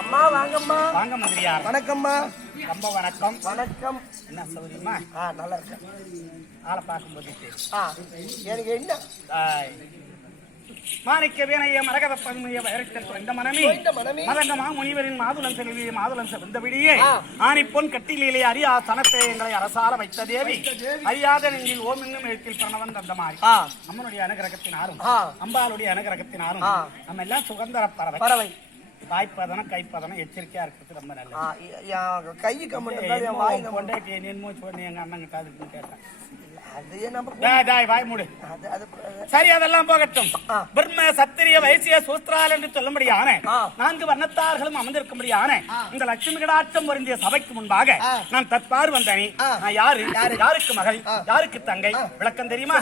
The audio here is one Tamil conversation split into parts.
அம்மா வாங்கம்மா. வாங்க மந்திரியார். வணக்கம்மா. ரொம்ப வணக்கம். வணக்கம். என்ன சௌரியமா? நல்லா இருக்கேன். ஆளை பார்க்கும்போது எனக்கு என்ன மாணிக்க வீணைய மரகத பன்மைய வைரத்தில் இந்த மனமே மதங்கமா முனிவரின் மாதுளம் செல்வியை மாதுளம் செவந்தபடியே ஆணிப்பொன் கட்டிலே அறியா சனத்தை எங்களை அரசால வைத்த தேவி அறியாத நெஞ்சில் ஓம் என்னும் எழுத்தில் பிரணவன் தந்த மாதிரி அம்மனுடைய அனுகிரகத்தினாரும் அம்பாளுடைய அனுகிரகத்தினாரும் நம்ம எல்லாம் சுதந்திர பறவை வாய்ப்பதனம் கைப்பதனம் எச்சரிக்கையா இருக்கிறது ரொம்ப நல்லது. கை கம்மன் கொண்டாட்டி என்னமோ சொன்ன எங்க அண்ணன் காதுக்கு கேட்டேன். சரி, அதெல்லாம் போகட்டும். பிரம்ம சத்திரிய வைசிய சூஸ்திரால் என்று சொல்லும்படியான 4 வர்ணத்தார்களும் அமர்ந்திருக்கும்படியான இந்த லட்சுமி கடாட்சம் வருந்திய சபைக்கு முன்பாக நான் தற்பார் வந்தேனே. நான் யாரு, யாருக்கு மகள், யாருக்கு தங்கை, விளக்கம் தெரியுமா?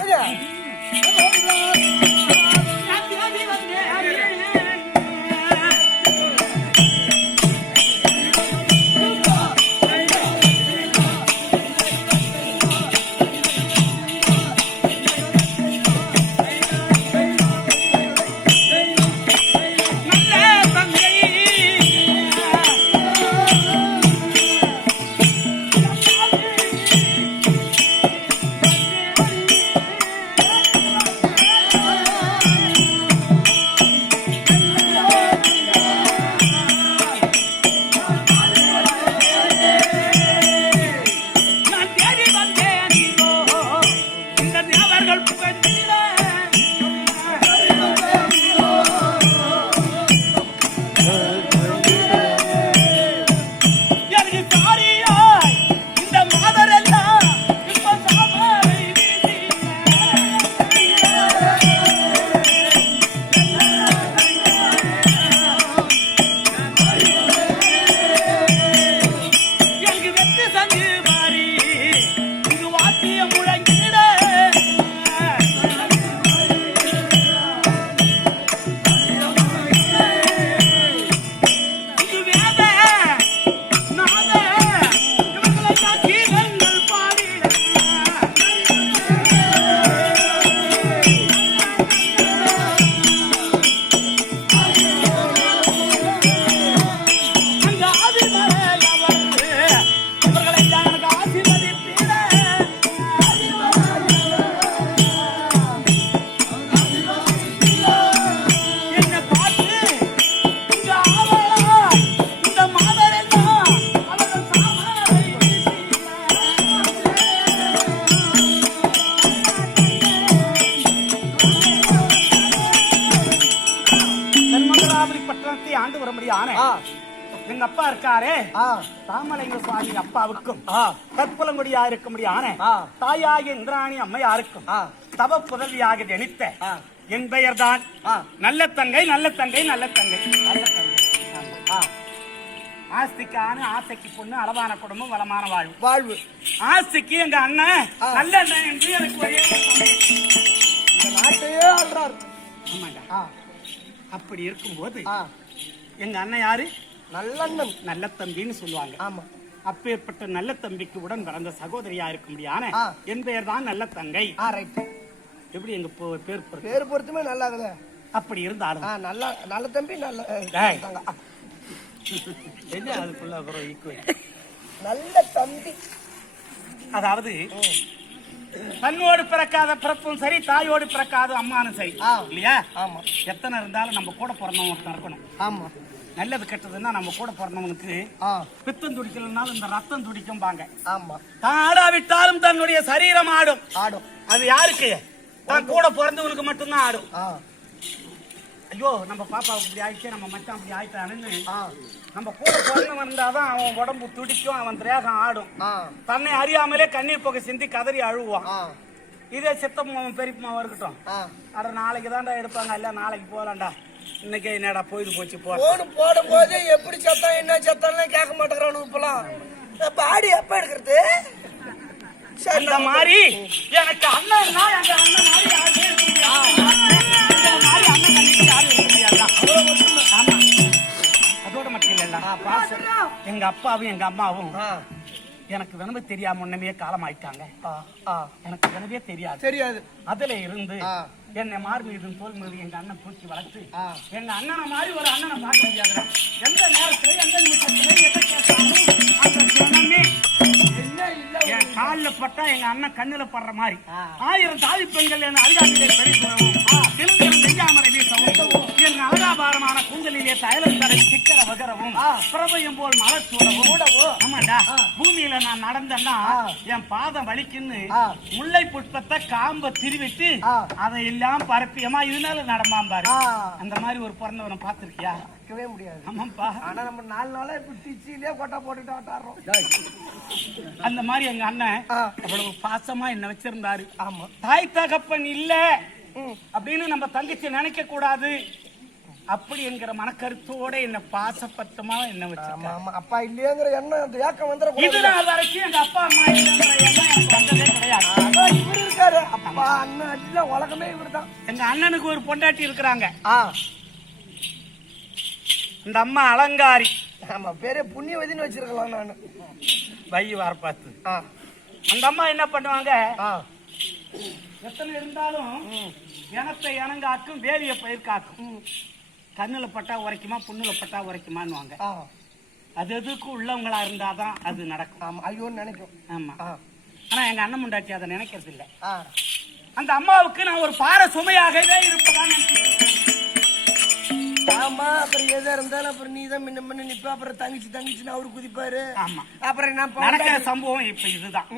இருக்கும்படியான எங்க அப்பா இருக்காரே தாமலைங்க சுவாமி அப்பாவுக்கும் கற்புலங்குடியா இருக்கும்படியான தாயாகிய இந்திராணி அம்மையாருக்கும் தவ புதவியாக ஜனித்த என் பெயர் தான் நல்ல தங்கை நல்ல தங்கை நல்ல தங்கை நல்ல தங்கை. ஆஸ்திக்கான ஆசைக்கு பொண்ணு அளவான குடும்பம் வளமான வாழ்வு வாழ்வு. ஆஸ்திக்கு எங்க அண்ணன் நல்ல அண்ணன் என்று எனக்கு ஒரே ஒரு தம்பி. இந்த நாட்டையே ஆள்றாரு. ஆமாண்டா. அப்படி இருக்கும்போது எங்க அண்ணன் யாரு? நல்லண்ணன், நல்ல தம்பின்னு சொல்லுவாங்க. ஆமா. அப்பேற்பட்ட நல்ல தம்பிக்கு உடன் பிறந்த சகோதரியா இருக்க முடியான என் பெயர் தான் நல்ல தங்கை. எப்படி எங்க பேர் பொறுத்துமே நல்லா இருக்குல்ல. அப்படி இருந்தாலும் நல்ல நல்ல தம்பி நல்ல என்ன அதுக்குள்ள அப்புறம் ஈக்குவல் நல்ல தம்பி. அதாவது தன்னோடு பிறக்காத பிறப்பும் சரி, தாயோடு பிறக்காத அம்மானும் சரி இல்லையா? ஆமா. எத்தனை இருந்தாலும் நம்ம கூட பிறந்தவங்க இருக்கணும். ஆமா. நல்லது கெட்டதுன்னா நம்ம கூட பிறந்தவனுக்கு பித்தம் துடிக்கலனாலும் இந்த ரத்தம் துடிக்கும் பாங்க. ஆமா. தான் ஆடாவிட்டாலும் தன்னுடைய சரீரம் ஆடும். ஆடும். அது யாருக்கு? தான் கூட பிறந்தவனுக்கு மட்டும்தான் ஆடும். ஐயோ நம்ம பாப்பாவுக்கு இப்படி ஆயிடுச்சு, நம்ம மச்சான் அப்படி ஆயிட்டானுன்னு நம்ம கூட பிறந்தவன் இருந்தாதான் அவன் உடம்பு துடிக்கும், அவன் திரேகம் ஆடும். தன்னை அறியாமலே கண்ணீர் புகை சிந்தி கதறி அழுவான். இதே சித்தம்மாவும் பெரியம்மாவும் இருக்கட்டும், அட நாளைக்கு தான்டா எடுப்பாங்க, இல்ல நாளைக்கு போகலாம்டா, இன்னைக்கு என்னடா போயிட்டு போச்சு போடும் போது எப்படி சத்தம் என்ன சத்தம்லாம் கேட்க மாட்டேங்கிறானு. இப்பெல்லாம் பாடி எப்ப எடுக்கிறது? அந்த மாதிரி எனக்கு அண்ணன் எங்க அண்ணன் மாதிரி யாருமே இருக்க முடியாது. அண்ணன் கண்டிப்பா யாரும் இருக்க முடியாதுதான். ஆமா. அதோட மட்டும் இல்ல, எங்க அப்பாவும் எங்க அம்மாவும் எனக்கு வெனவே தெரியாம முன்னமே காலம் ஆயிட்டாங்க. எனக்கு வெனவே தெரியாது. அதுல இருந்து என்னை மார்மீது தோல் மீது எங்க அண்ணன் பூச்சி வளர்த்து எங்க அண்ணனை மாதிரி ஒரு அண்ணனை பார்க்க முடியாது. எந்த நேரத்துல எந்த நிமிஷத்துல எதை கேட்டாலும் அந்த ஜனமே என் காலில் பட்டா எங்க அண்ணன் கண்ணுல படுற மாதிரி 1000 தாவி பெண்கள் என் அருகாமையிலே பெருசுறவும் சிலந்திரம் நெஞ்சாமரை வீசவும் என் அழகாபாரமான கூந்தலிலே தயலந்தரை சிக்கர வகரவும் பிரபயம் போல் மலர் சூடவும். ஆமாண்டா, பூமியில நான் நடந்தேன்னா என் பாதம் வலிக்குன்னு முல்லை புஷ்பத்தை காம்ப திருவிட்டு அதை எல்லாம் பரப்பியமா இதனால நடமாம்பாரு. அந்த மாதிரி ஒரு பிறந்தவனை பார்த்திருக்கியா? முடியாது. ஆமாப்பா. ஆனா நம்ம 4 நாளா இப்ப டிச்சிலே கொட்டா போட்டுட்டு ஆட்டாறோம். அந்த மாதிரி எங்க அண்ணன் அவ்வளவு பாசமா என்ன வச்சிருந்தாரு. ஆமா. தாய் தகப்பன் இல்ல அப்படின்னு நம்ம தங்கச்சி நினைக்க கூடாது அப்படி என்கிற மனக்கருத்தோட என்ன பாசப்பத்தமா என்ன வச்சிருக்காங்க. அப்பா இல்லையங்கிற எண்ணம் அந்த ஏக்கம் வந்துடும். இது நாள் வரைக்கும் எங்க அப்பா அம்மா இல்லைங்கிற எண்ணம் எனக்கு வந்ததே கிடையாது. இவரு இருக்காரு, அப்பா அண்ணன் இல்ல, உலகமே இவருதான். எங்க அண்ணனுக்கு ஒரு பொண்டாட்டி இருக்கிறாங்க. இந்த அம்மா அலங்காரி. ஆமா, பேரே புண்ணியவதின்னு வச்சிருக்கலாம். நானு வை வர பார்த்து அந்த அம்மா என்ன பண்ணுவாங்க, எத்தனை இருந்தாலும் எனத்தை இனங்காக்கும் வேலிய பயிர் காக்கும். கண்ணுல பட்டா உரைக்குமா புண்ணுல பட்டா உரைக்குமான்னு அது எதுக்கு உள்ளவங்களா இருந்தாதான் அது நடக்கும். ஐயோன்னு நினைக்கும். ஆமா. ஆனா எங்க அண்ணன் முண்டாட்டி அதை நினைக்கிறது இல்ல. அந்த அம்மாவுக்கு நான் ஒரு பார சுமையாகவே இருப்பதான். ஆமா. அப்புறம் எதா இருந்தாலும் அப்புறம் நீதான் முன்ன முன்ன நிப்ப, அப்புறம் தங்கச்சின்னு அவரு குதிப்பாரு. ஆமா. அப்புறம் நடக்கிற சம்பவம் இப்ப இதுதான்.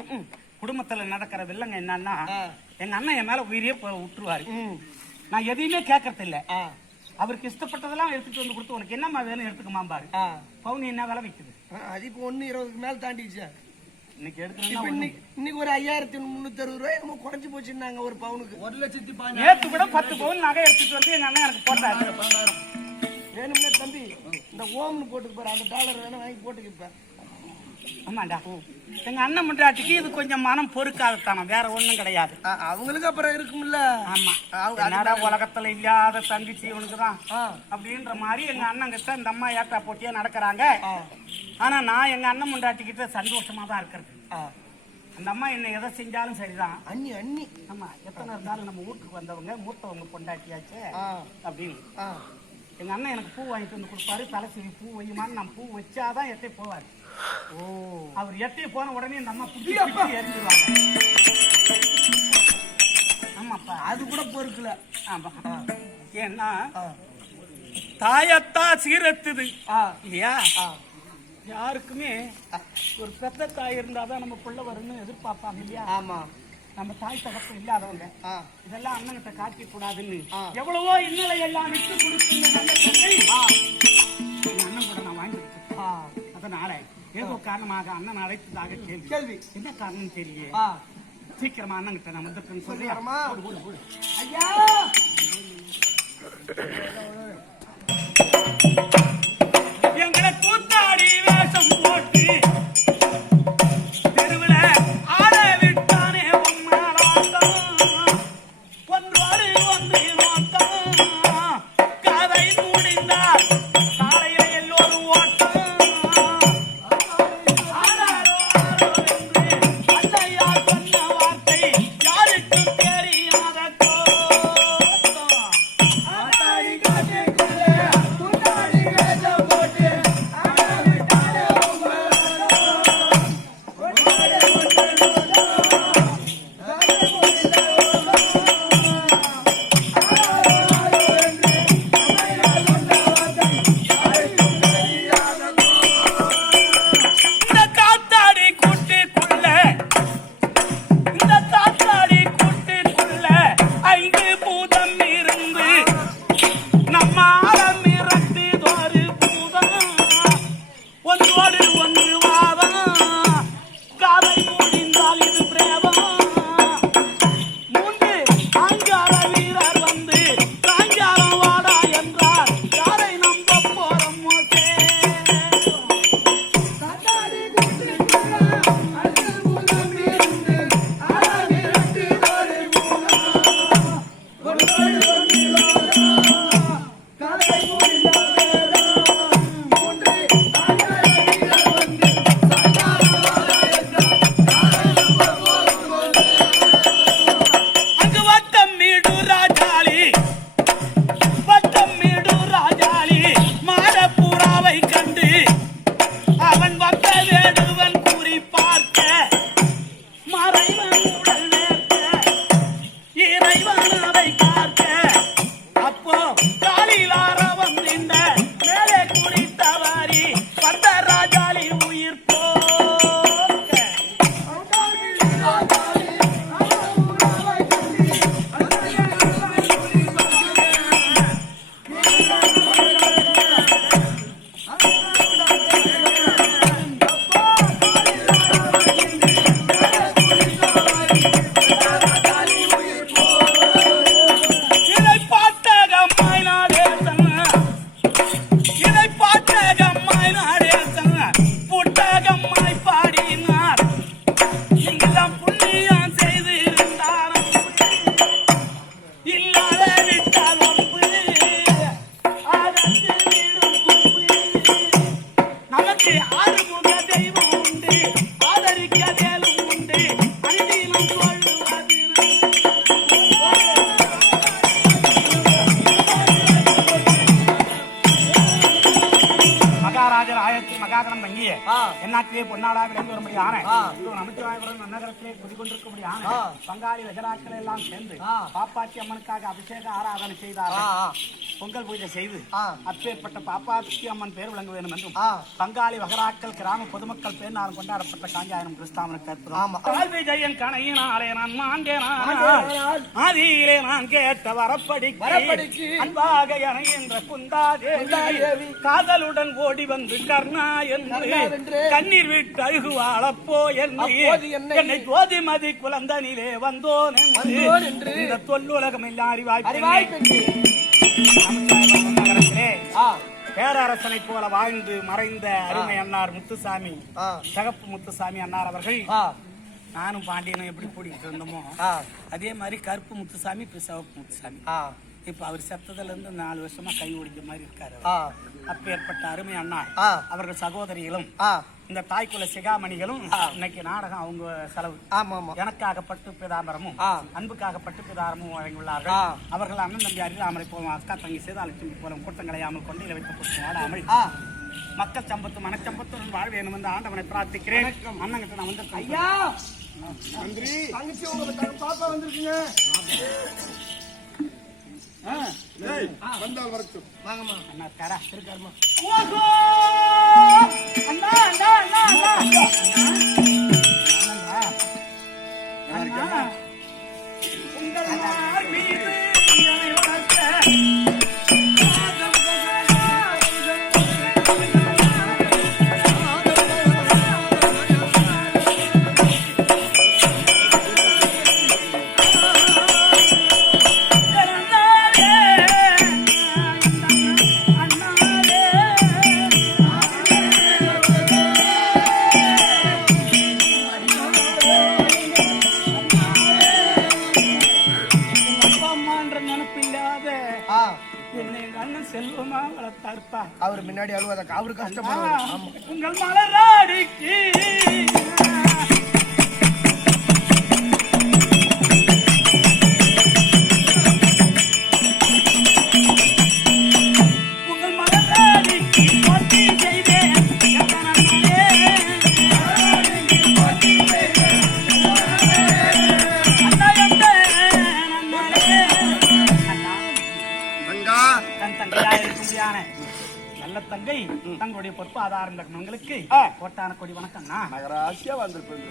குடும்பத்துல நடக்கிறது இல்லைங்க. என்னன்னா எங்க அண்ணன் என் மேல உயிரியே விட்டுருவாரு. நான் எதையுமே கேட்கறது இல்ல. அவருக்கு இஷ்டப்பட்டதெல்லாம் எடுத்துட்டு வந்து கொடுத்து உனக்கு என்னமா வேணும் எடுத்துக்கமாம்பாரு. பவுன் என்ன விலை விக்குது? அது இப்ப 1.20 மேல தாண்டிடுச்சு. இன்னைக்கு எடுக்கணும். இன்னைக்கு ஒரு 5360 ரூபாய் நம்ம குறைஞ்சு போச்சுன்னாங்க ஒரு பவுனுக்கு. 1,10,000. நேற்று கூட 10 பவுன் நகை எடுத்துட்டு வந்து எங்க அண்ணன் எனக்கு போட்டாரு. வேணும்னா தம்பி இந்த ஓம்னு போட்டுக்கு பாரு, அந்த டாலர் வேணும் வாங்கி போட்டுக்கிப்பேன். ஆமாண்டா, எங்க அண்ணன் முண்டாட்டிக்கு இது கொஞ்சம் மனம் பொறுக்காதத்தானே, வேற ஒண்ணும் கிடையாது. அவங்களுக்கு அப்புறம் இருக்கும்ல. ஆமா. என்னடா உலகத்துல இல்லாத தங்கச்சி இவனுக்குதான் அப்படின்ற மாதிரி எங்க அண்ணன் கிட்ட இந்த அம்மா ஏட்டா போட்டியா நடக்கிறாங்க. ஆனா நான் எங்க அண்ணன் முண்டாட்டி கிட்ட சந்தோஷமா தான் இருக்கிறது. அந்த அம்மா என்ன எதை செஞ்சாலும் சரிதான். அண்ணி அண்ணி. ஆமா, எத்தனை இருந்தாலும் நம்ம வீட்டுக்கு வந்தவங்க மூத்தவங்க பொண்டாட்டியாச்சு அப்படின்னு. எங்க அண்ணன் எனக்கு பூ வாங்கிட்டு வந்து கொடுப்பாரு. தலை சீவி பூ வையுமான்னு நான் பூ வச்சாதான் எட்டை போவாரு. அவர் எட்டையை போன உடனே இந்த அம்மா பிடிச்சி எரிஞ்சிருவாங்க. ஆமாப்பா, அது கூட பொறுக்கல. ஆமா. ஏன்னா தாயத்தா சீரத்துது இல்லையா? யாருக்குமே ஒரு பெத்த தாய் இருந்தாதான் நம்ம பிள்ளை வரும்னு எதிர்பார்ப்பாங்க இல்லையா? ஆமா. நம்ம தாய் தகப்பம் இல்லாதவங்க இதெல்லாம் அண்ணன்கிட்ட காட்டிக்க கூடாதுன்னு எவ்வளவோ இன்னலை எல்லாம் விட்டு கொடுத்தீங்க. நல்ல தங்கை அதனால ஏதோ காரணமாக அண்ணன் அழைத்ததாக கேள்வி என்ன காரணம் தெரியல. சீக்கிரமா அண்ணன் கிட்ட நான் வந்துருக்கேன்னு சொல்லி ஐயா எங்களை கூத்தாடி வேஷம் போட்டு தெருவுல ஆட விட்டானே உன்னாலாட்டம் ஒன்றோடு ஒன்று நோட்டம் கதை முடிந்தார் சாலையில எல்லோரும் ஓட்டம் ஆடாரோ ஆரோ என்று அண்ணையா சொன்ன வார்த்தை யாருக்கும் தெரியாத கோட்டம் ஆட்டாடி காட்டுக்குள்ளே கூத்தாடி வேஷம் போட்டு இந்த காத்தாடி கூட்டுக்குள்ள ஐந்து பூதம் இருந்து நம்ம ஆழம் இறக்குதொரு பூதம் ஒன்றோடு ஒன்று வாதம் காதை முடிந்தால் இது பிரேதம் மூன்று ஆங்கார வீரர் வந்து சாயங்காலம் வாடா என்றார் யாரை நம்ப போறோம் அங்கு வட்டம் மீடு ராஜாளி மாடப்புறாவை கண்டு அவன் வந்த வேடுவன் கூறி பார்க்க மறைவன் உடல் நேர்க்க இறைவன் அதை பார்க்க அப்போ காலிலார வந்தின்ற மேலே குறித்தவாரி வந்த ராஜாளி உயிர் போக்க இதை பாட்டகமாய் நாடேசன் புட்டகமாய் பாடினார் இங்கெல்லாம் புண்ணியம் செய்திருந்தார் இல்லாத விட்டால் ஒப்பு அதற்கு விடும் துப்பு நமக்கு ஆறுமுக தெய்வம் உண்டு ஆதரிக்க தேலும் உண்டு அன்பினம் கொள்வது மகாராஜர் ஆயத்தில் மகாகணம் தங்கிய என்னாட்டிலே பொன்னாடா விளங்கி வரும்படி ஆன நமச்சிவாயபுரம் நன்னகரத்திலே குடிகொண்டிருக்கும்படி ஆன பங்காளி வெஜராக்கள் எல்லாம் சேர்ந்து பாப்பாச்சி அம்மனுக்காக அபிஷேக ஆராதனை செய்தார்கள். பொங்கல் பூஜை செய்து அப்பேற்பட்ட பாப்பாச்சி அம்மன் பேர் விளங்க வேண்டும் என்றும் பங்காளி வகராக்கள் கிராம பொதுமக்கள் பேர் நாளும் கொண்டாடப்பட்ட காஞ்சாயிரம் கிறிஸ்தாவனுக்கு அற்புதம் விஜயன் கணையினாலே நான் மாண்டேனான் ஆதியிலே நான் கேட்ட வரப்படிக்கு அன்பாக என என்ற குந்தாதேவி காதலுடன் ஓடி வந்து கர்ணா என்று கண்ணீர் விட்டு அழுகுவாளப்போ என்று என்னை ஜோதிமதி குலந்தனிலே வந்தோன் என்று இந்த தொல்லுலகம் இல்ல அறிவாய்ப்பு நகரத்திலே பேரரசனை போல வாழ்ந்து மறைந்த அருமை அன்னார் முத்துசாமி சகப்பு முத்துசாமி அன்னார் அவர்கள் நானும் பாண்டியனும் எப்படி கூட்டிட்டு இருந்தோமோ அதே மாதிரி கருப்பு முத்துசாமி இப்ப சிவப்பு முத்துசாமி இப்ப அவர் செத்ததுல இருந்து 4 வருஷமா கை ஒடிஞ்ச மாதிரி இருக்காரு. அப்பேற்பட்ட அருமை அண்ணார் அவர்கள் சகோதரிகளும் இந்த தாய்க்குல சிகாமணிகளும் இன்னைக்கு நாடகம் அவங்க செலவு எனக்காகப்பட்டு பிதாம்பரமும் அன்புக்காகப்பட்டு பிதாரமும் வழங்கியுள்ளார்கள். அவர்கள் அண்ணன் தம்பி அரிராமரை போலும் அக்கா தங்கி சேதாலட்சுமி போலும் கூட்டங்களையாமல் கொண்டையில வைத்து போட்டு வாடாமல் மக்கள் சம்பத்து மனச்சம்பத்துடன் வாழ் வேணும் என்று ஆண்டவனை பிரார்த்திக்கிறேன். அண்ணங்கிட்ட நான் வந்து ஐயா நன்றி தங்கச்சி உங்க பாப்பா வந்திருக்கீங்க. வந்தால் வரட்டும். வாங்கம்மா. அண்ணா தரா இருக்காருமா. ஓஹோ அண்ணா அண்ணா அண்ணா அண்ணா அண்ணா உங்கள் மார் மீது என்னை வளர்த்த என்னை எங்க அண்ணன் செல்வமா வளர்த்தாருப்பா. அவர் முன்னாடி அழுவாதக்கா, அவரு கஷ்டப்படுவாரு. ஆமா. உங்கள் மலராடிக்கு நல்ல தங்கை தங்களுடைய பொறுப்பு ஆதாரம் தங்களுக்கு கோட்டான கொடி வணக்கம். நகராசியா வந்திருப்பேன்.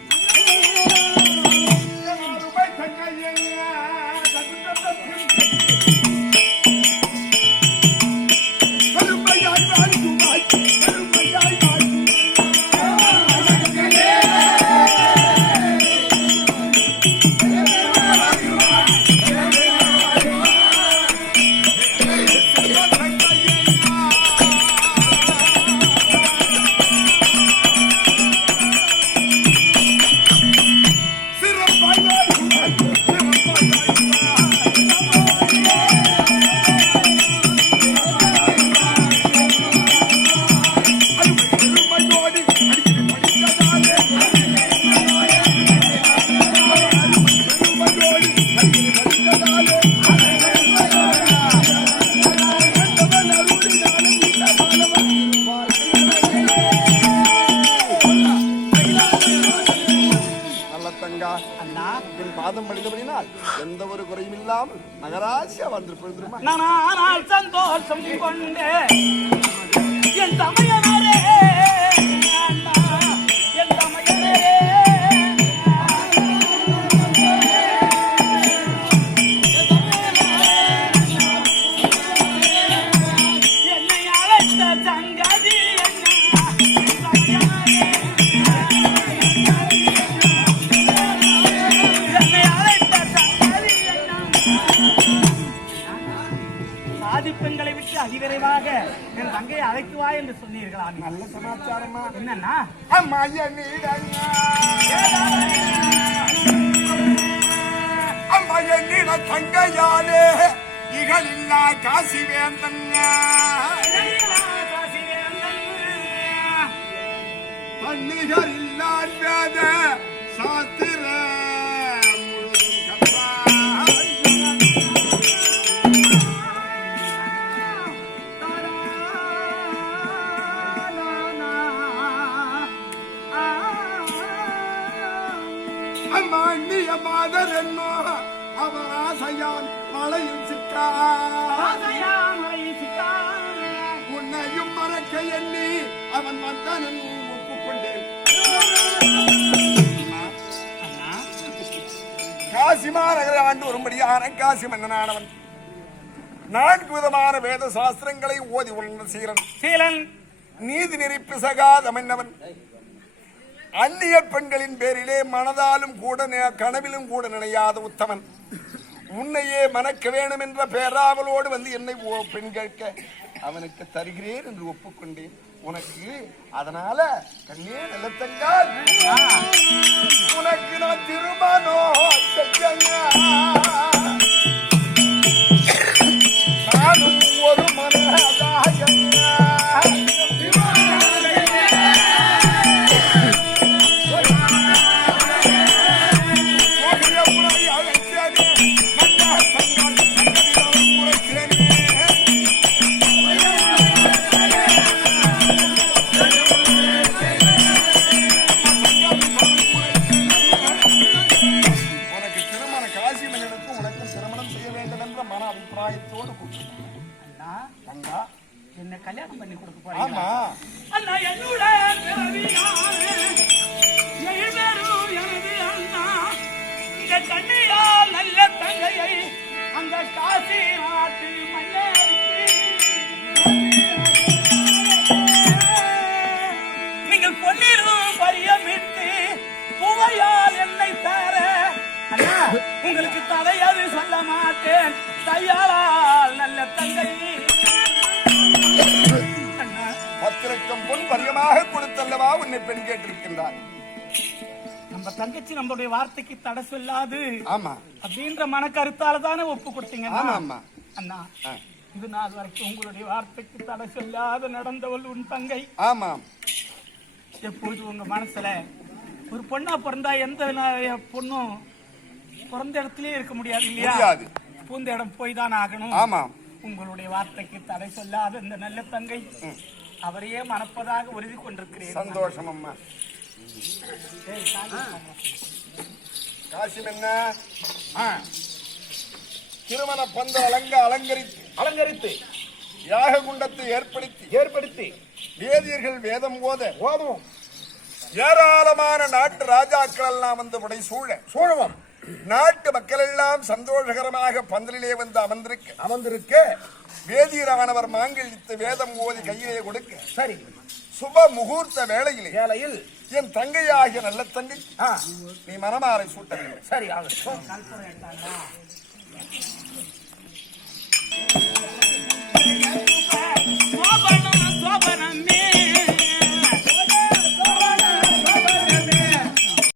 பாதம் படித்தபடினால் எந்த ஒரு குறையும் இல்லாமல் நகராசியா வந்திருப்பேன். நான் சந்தோஷம் கொண்டே என் தமையனரே, என் தமையனரே, என்னை அழைத்த சங்கதி பெண்களை விட்டு அதிவிரைவாக என் தங்கையை அழைக்குவா என்று சொன்னீர்களா? நல்ல சமாச்சாரமா. என்னன்னா தங்கையாலே இகழில்லா காசி வேந்தன் பன்னிகர் இல்லாத சாத்திர மாதர் என்னோ அவர் ஆசையான் மலையில் உன்னையும் மறக்க எண்ணி அவன் வந்தான் ஒப்புக்கொண்டேன். காசி மாநகர ஆண்டு வரும்படியான காசி மன்னனானவன் 4 விதமான வேத சாஸ்திரங்களை ஓதி உணர்ந்த சீலன் நீதி நெறி பிசகாத மன்னவன் அந்நிய பெண்களின் பேரிலே மனதாலும் கூட கனவிலும் கூட நினையாத உத்தமன் உன்னையே மணக்க வேணும் என்ற பேராவலோடு வந்து என்னை பெண் கேட்க அவனுக்கு தருகிறேன் என்று ஒப்புக்கொண்டேன் உனக்கு. அதனால கண்ணே நிலத்தங்கால் உனக்கு நான் திருமணம் நானும் ஒரு மனதாக என்ன கல்யாணம் பண்ணி கொடுக்க போறீங்க? அண்ணா என்னோட இந்த கண்ணியால் நல்ல தங்கையை அந்த காசி நாட்டு நீங்கள் பொன்னிரும் பரியமிட்டு புவையால் என்னை தர உங்களுக்கு தடையாது சொல்ல மாட்டேன். தையாளால் நல்ல தங்கை பத்திரக்கம் பொன் பரியமாக கொடுத்தல்லவா உன்னை பெண் கேட்டிருக்கின்றார். நம்ம தங்கச்சி நம்மளுடைய வார்த்தைக்கு தடை சொல்லாது ஆமா அப்படின்ற மன கருத்தால தானே ஒப்பு கொடுத்தீங்க. ஆமா அண்ணா இது நாள் வரைக்கும் உங்களுடைய வார்த்தைக்கு தடை சொல்லாத நடந்தவள் உன் தங்கை. ஆமாம். எப்போது உங்க மனசுல ஒரு பொண்ணா பிறந்தா எந்த பொண்ணும் பிறந்த இடத்துலயே இருக்க முடியாது இல்லையா? பூந்த இடம் போய் தான் ஆகணும். ஆமாம். உங்களுடைய வார்த்தைக்கு தடை சொல்லாத இந்த நல்ல தங்கை அவரையே மறப்பதாக உறுதி கொண்டிருக்கிறேன். சந்தோஷம் அம்மா. காசி என்ன திருமண பந்த அலங்கரித்து யாக குண்டத்தை ஏற்படுத்தி வேதியர்கள் வேதம் ஓதுவோம். ஏராளமான நாட்டு ராஜாக்கள் எல்லாம் வந்து புடை சூழவும் நாட்டு மக்கள் எல்லாம் சந்தோஷகரமாக பந்தலிலே வந்து அமர்ந்திருக்க வேதியரானவர் மாங்கல்யத்து வேதம் ஓதி கையிலே கொடுக்க சரி சுப முகூர்த்த வேளையில் என் தங்கையாகிய நல்ல தங்கை நீ மனமாரை சூட்ட வேண்டும். சரி